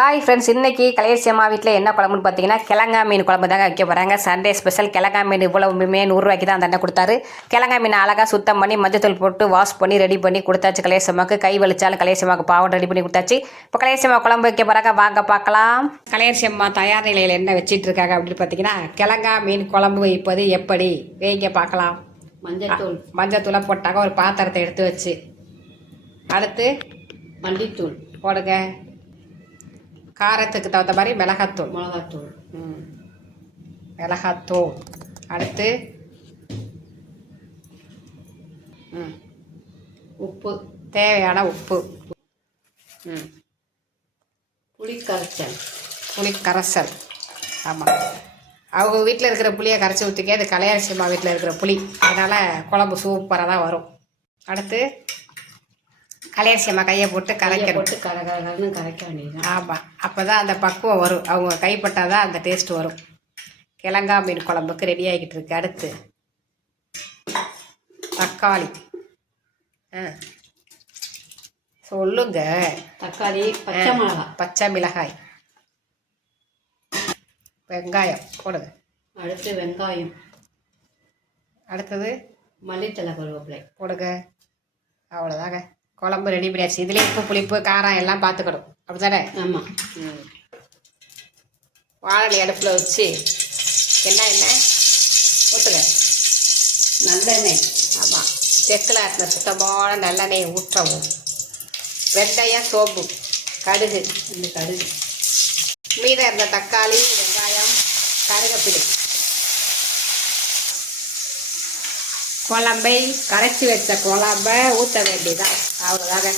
Hi friends இன்னைக்கு கலையரசி அம்மா வீட்டில் என்ன குழம்புன்னு பார்த்தீங்கன்னா கிழங்கா மீன் குழம்பு தாங்க வைக்க போகிறாங்க சண்டே ஸ்பெஷல் கிழங்கா மீன் இவ்வளவு மீன் நூறுரூவாய்க்கு தான் அந்த அண்ணன் கொடுத்தாரு. கிழங்கா மீன் அழகாக சுத்தம் பண்ணி மஞ்சத்தூள் போட்டு வாஷ் பண்ணி ரெடி பண்ணி கொடுத்தாச்சு கலையரசி அம்மாவுக்கு. கை வலிச்சாலும் கலையரசி அம்மாவுக்கு பாவம் ரெடி பண்ணி கொடுத்தாச்சு. இப்போ கலையரசி அம்மா குழம்பு வைக்க போகிறாங்க வாங்க பார்க்கலாம். கலையரசி அம்மா தயார் நிலையில் என்ன வச்சிட்டு இருக்காங்க அப்படின்னு பார்த்தீங்கன்னா கிழங்கா மீன் குழம்பு வைப்பது எப்படி? வைங்க பார்க்கலாம். மஞ்சத்தூள் மஞ்சத்தூளை போட்டாங்க. ஒரு பாத்திரத்தை எடுத்து வச்சு. அடுத்து மல்லித்தூள் போடுங்க. காரத்துக்கு தகுந்த மாதிரி மிளகாத்தூள். மிளகாத்தூள். ம். மிளகாத்தூள். அடுத்து ம். உப்பு. தேவையான உப்பு. ம். புளி கரைச்சல் புளி கரைசல் ஆமாம் அவங்க வீட்டில் இருக்கிற புளியை கரைச்சி ஊற்றிக்கே அது கலையரசி அம்மா வீட்டில் இருக்கிற புளி. அதனால் குழம்பு சூப்பராக தான் வரும். அடுத்து கலையரசி அம்மா கையை போட்டு கையை கரைக்கணும் போட்டு கரை கரகரன்னு கரைக்க வேண்டியதுதான் ஆமாம் அப்போ தான் அந்த பக்குவம் வரும். அவங்க கைப்பட்டால் தான் அந்த டேஸ்ட் வரும். கிழங்கா மீன் குழம்புக்கு ரெடி ஆகிக்கிட்டு இருக்கு. அடுத்து தக்காளி. ஆ. சொல்லுங்க. தக்காளி பச்சை மிளகா பச்சை மிளகாய். வெங்காயம் போடுங்க. அடுத்து வெங்காயம். அடுத்தது? மல்லித்தலை கருவேப்பிலை. போடுங்க. அவ்வளோதாங்க குழம்பு ரெடி பண்ணியாச்சு. இதுலேயே உப்பு புளிப்பு காரம் எல்லாம் பார்த்துக்கணும் அப்படி தானே ஆமாம் வாழை அடுப்பில் வச்சு என்ன எண்ணெய் ஊற்றுங்க நல்லெண்ணெய். ஆமாம் செக்கில் ஆட்டின சுத்தமான நல்லெண்ணெயை ஊற்றவும். வெந்தயம் சோப்பு கடுகு. இந்த கடுகு. மீதம் இருந்த தக்காளி வெங்காயம் கருவேப்பிலை குழம்பை கரைச்சி வச்ச குழம்ப ஊற்ற வேண்டியதான் அவ்வளோதாங்க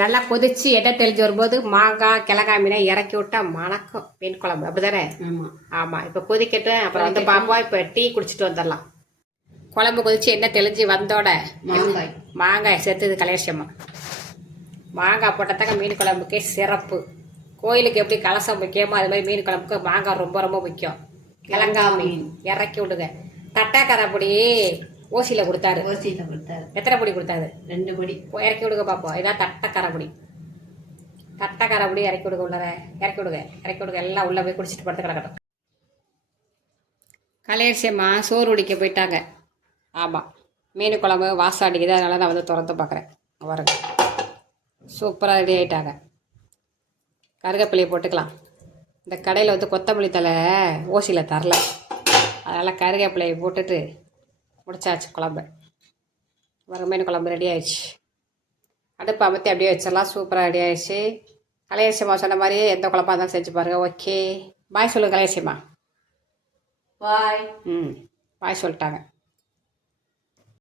நல்லா கொதிச்சு எடை தெளிஞ்சு வரும்போது மாங்காய் கிழங்காய் மீனை இறக்கி விட்டா மணக்கும். மீன் குழம்பு. அப்படிதானே? ஆமாம் ஆமாம் இப்போ கொதிக்கட்டும். அப்புறம் வந்து பாப்பா இப்போ டீ குடிச்சிட்டு வந்துடலாம். குழம்பு கொதிச்சு என்ன தெளிஞ்சு வந்தோட மாங்காய். மாங்காய் சேர்த்தது கலையரசம்மா மாங்காய் போட்டதாங்க மீன் குழம்புக்கே சிறப்பு. கோயிலுக்கு எப்படி கலசம் முக்கியமோ அது மாதிரி மீன் குழம்புக்கு மாங்காய் ரொம்ப ரொம்ப முக்கியம். கிழங்கா மீன். இறக்கி விடுங்க. தட்டாக்கார பொடி ஓசியில் கொடுத்தாரு. ஓசியில் கொடுத்தாரு. எத்தனை பொடி கொடுத்தாரு? ரெண்டு படி. இறக்கி விடுங்க பார்ப்போம் இதான் தட்டக்கார பொடி தட்டக்கார பொடி இறக்கி விடுங்க உள்ளத இறக்கி விடுங்க. இறக்கி விடுங்க. எல்லாம் உள்ளே போய் குடிச்சிட்டு படுத்து கிடக்கட்டும். கலையரசியம்மா சோறு உடிக்க போயிட்டாங்க. ஆமாம் மீன் குழம்பு வாசம் அடிக்குது. அதனால நான் வந்து திறந்து பார்க்குறேன். வரங்க சூப்பராக ரெடி ஆகிட்டாங்க கருவேப்பிலையை போட்டுக்கலாம். இந்த கடையில் வந்து கொத்தமல்லி தலை ஓசியில் தரல. அதனால் கருவேப்பிலையை போட்டுட்டு முடிச்சாச்சு குழம்பு. வர மீன் குழம்பு ரெடி ஆயிடுச்சு. அடுப்பு அமர்த்தி அப்படியே வச்சிடலாம். சூப்பராக ரெடி ஆயிடுச்சு. கலையரசியம்மா சொன்ன மாதிரியே எந்த குழம்பா இருந்தாலும் செஞ்சு பாருங்கள் ஓகே பாய் சொல்லுங்கள் கலையரசியம்மா பாய் ம் பாய் சொல்லிட்டாங்க.